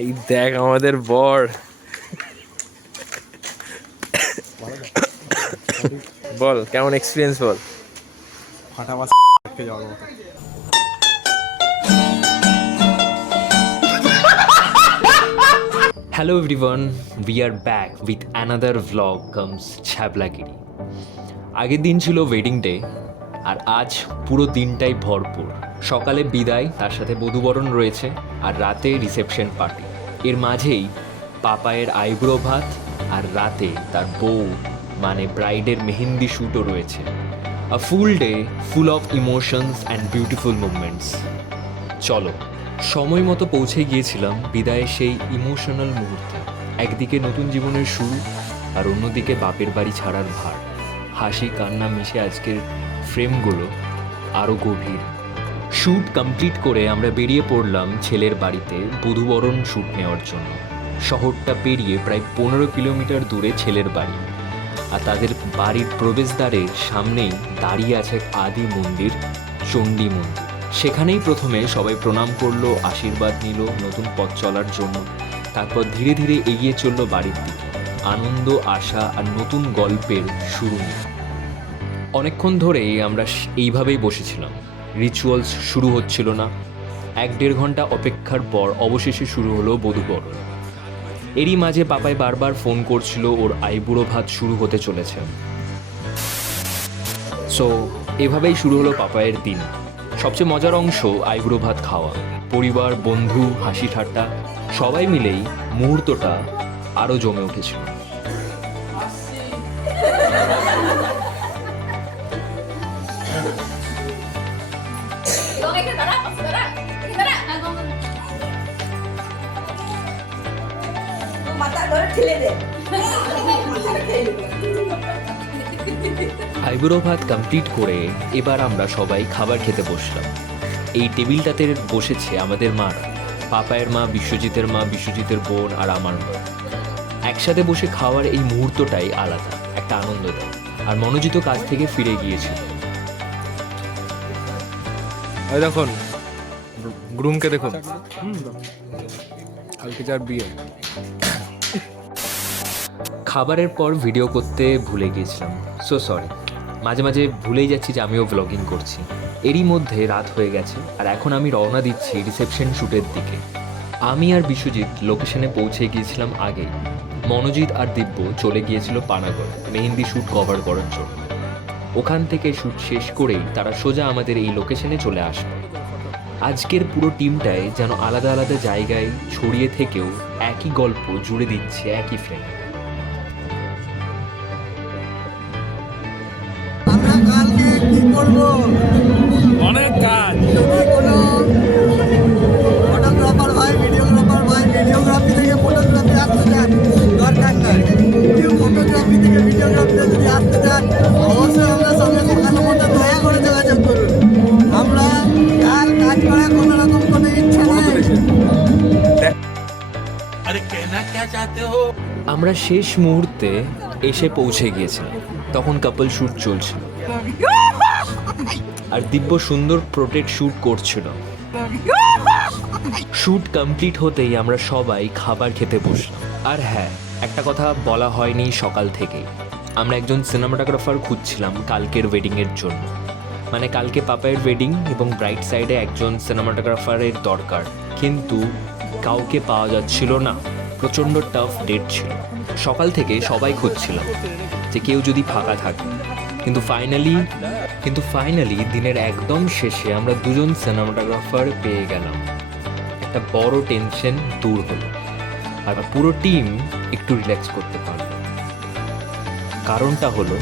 এই দেখ আমাদের বর। বল কেমন এক্সপিরিয়েন্স বল? ফাটা বাস কে যাওয়ার মতো Hello everyone, we are back with another vlog comes ছ্যাবলাগিরি আগের দিন ছিল ওয়েডিং ডে আর আজ পুরো দিনটাই ভরপুর। সকালে বিদায়, তার সাথে বধুবরণ রয়েছে আর রাতে রিসেপশন পার্টি এর মাঝেই পাপায়ের আইব্রো ভাত আর রাতে তার বউ মানে ব্রাইডের মেহেন্দি শ্যুটও রয়েছে। A full day full of emotions and beautiful movements চলো, সময় মতো পৌঁছে গিয়েছিলাম বিদায়ের সেই ইমোশনাল মুহূর্তে। একদিকে নতুন জীবনের শুরু আর অন্যদিকে বাপের বাড়ি ছাড়ার ভার। হাসি কান্না মিশে আজকের ফ্রেমগুলো আরও গভীর। শ্যুট কমপ্লিট করে আমরা বেরিয়ে পড়লাম ছেলের বাড়িতে বধুবরণ শ্যুট নেওয়ার জন্য। শহরটা পেরিয়ে প্রায় পনেরো কিলোমিটার দূরে ছেলের বাড়ি। আর তাদের বাড়ির প্রবেশদ্বারের সামনেই দাঁড়িয়ে আছে আদি মন্দির, চণ্ডী মন্দির। সেখানেই প্রথমে সবাই প্রণাম করল, আশীর্বাদ নিল, নতুন পথ চলার জন্য। তারপর ধীরে ধীরে এগিয়ে চলল বাড়ির দিকে। আনন্দ, আশা আর নতুন গল্পের শুরু অনেকক্ষণ ধরেই আমরা এইভাবেই বসেছিলাম। রিচুয়ালস শুরু হচ্ছিল না। এক দেড় ঘণ্টা অপেক্ষার পর অবশেষে শুরু হলো বধূবরণ এরই মাঝে পাপাই বারবার ফোন করছিল, ওর আইবুড়ো ভাত শুরু হতে চলেছে। সো এভাবেই শুরু হলো পাপায়ের দিন। সবচেয়ে মজার অংশ, আইবুড়ো ভাত খাওয়া। পরিবার, বন্ধু, হাসি ঠাট্টা, সবাই মিলেই মুহূর্তটা আরও জমে উঠেছিল। মাথা ধরে ঠেলে দে। আইবুড়ো ভাত কমপ্লিট করে এবার আমরা সবাই খাবার খেতে বসলাম। এই টেবিলটাতে বসেছে আমাদের মারা পাপায়ের মা বিশ্বজিতের মা বিশ্বজিতের বোন আর আমার মা। একসাথে বসে খাওয়ার এই মুহূর্তটাই আলাদা একটা আনন্দ দেয়। আর মনোজিত কাজ থেকে ফিরে গিয়েছিল। দেখুন গ্রুমকে দেখুন। কালকে যার বিয়ে। খাবারের পর ভিডিও করতে ভুলে গিয়েছিলাম। সো সরি মাঝে মাঝে ভুলেই যাচ্ছি যে আমিও ব্লগিং করছি। এরই মধ্যে রাত হয়ে গেছে আর এখন আমি রওনা দিচ্ছি রিসেপশন শ্যুটের দিকে। আমি আর বিশ্বজিৎ লোকেশনে পৌঁছে গিয়েছিলাম আগেই। মনোজিৎ আর দিব্য চলে গিয়েছিল পানাগড় মেহেন্দি শ্যুট কভার করার জন্য। ওখান থেকে শ্যুট শেষ করেই তারা সোজা আমাদের এই লোকেশনে চলে আসবে। আজকের পুরো টিমটাই যেন আলাদা আলাদা জায়গায় ছড়িয়ে থেকেও একই গল্প জুড়ে দিচ্ছে একই ফ্রেম আমরা কালকে কি করব? অনেক কাজ। কোনো ফটোগ্রাফার ভাই ভিডিওগ্রাফার ভাই ভিডিওগ্রাফি থেকে ফটোগ্রাফি আসতে চান? দরকার নাই। ফটোগ্রাফি থেকে ভিডিওগ্রাফিতে যদি আসতে চান আমরা শেষ মুহূর্তে এসে পৌঁছে গিয়েছিলাম। তখন কাপল শ্যুট চলছিল। আর দিব্য সুন্দর প্রোটেক্ট শ্যুট করছিল। শ্যুট কমপ্লিট হতেই আমরা সবাই খাবার খেতে বসলাম। আর হ্যাঁ একটা কথা বলা হয়নি সকাল থেকেই। আমরা একজন সিনেমাটোগ্রাফার খুঁজছিলাম কালকের ওয়েডিংয়ের জন্য। মানে কালকে পাপায়ের ওয়েডিং এবং ব্রাইট সাইডে একজন সিনেমাটোগ্রাফারের দরকার। কিন্তু কাউকে পাওয়া যাচ্ছিল না। প্রচণ্ড টাফ ডেট ছিল। সকাল থেকে সবাই খুঁজছিলাম যে কেউ যদি ফাঁকা থাকে। কিন্তু ফাইনালি কিন্তু ফাইনালি দিনের একদম শেষে আমরা দুজন সিনেমাটোগ্রাফার পেয়ে গেলাম। একটা বড় টেনশন দূর হলো। আর পুরো টিম একটু রিল্যাক্স করতে পারল। কারণটা হলো,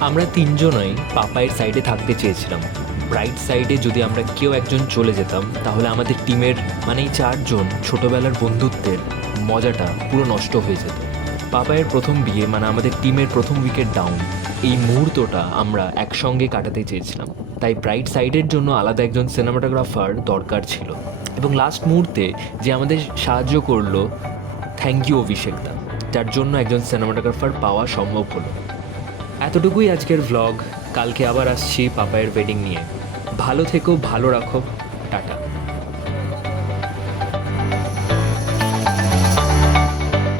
আমরা তিনজনই পাপায়ের সাইডে থাকতে চেয়েছিলাম। ব্রাইট সাইডে যদি আমরা কেউ একজন চলে যেতাম, তাহলে আমাদের টিমের মানে চারজন ছোটবেলার বন্ধুত্বের মজাটা পুরো নষ্ট হয়ে যেত। পাপায়ের প্রথম বিয়ে মানে আমাদের টিমের প্রথম উইকেট ডাউন। এই মুহূর্তটা আমরা একসঙ্গে কাটাতে চেয়েছিলাম। তাই ব্রাইট সাইডের জন্য আলাদা একজন সিনেমাটোগ্রাফার দরকার ছিল। এবং লাস্ট মুহূর্তে যে আমাদের সাহায্য করল থ্যাংক ইউ অভিষেকদা। যার জন্য একজন সিনেমাটোগ্রাফার পাওয়া সম্ভব হলো। এতটুকুই আজকের ভ্লগ কালকে আবার আসছি পাপায়ের ওয়েডিং নিয়ে। ভালো থেকো, ভালো রাখো। টাটা।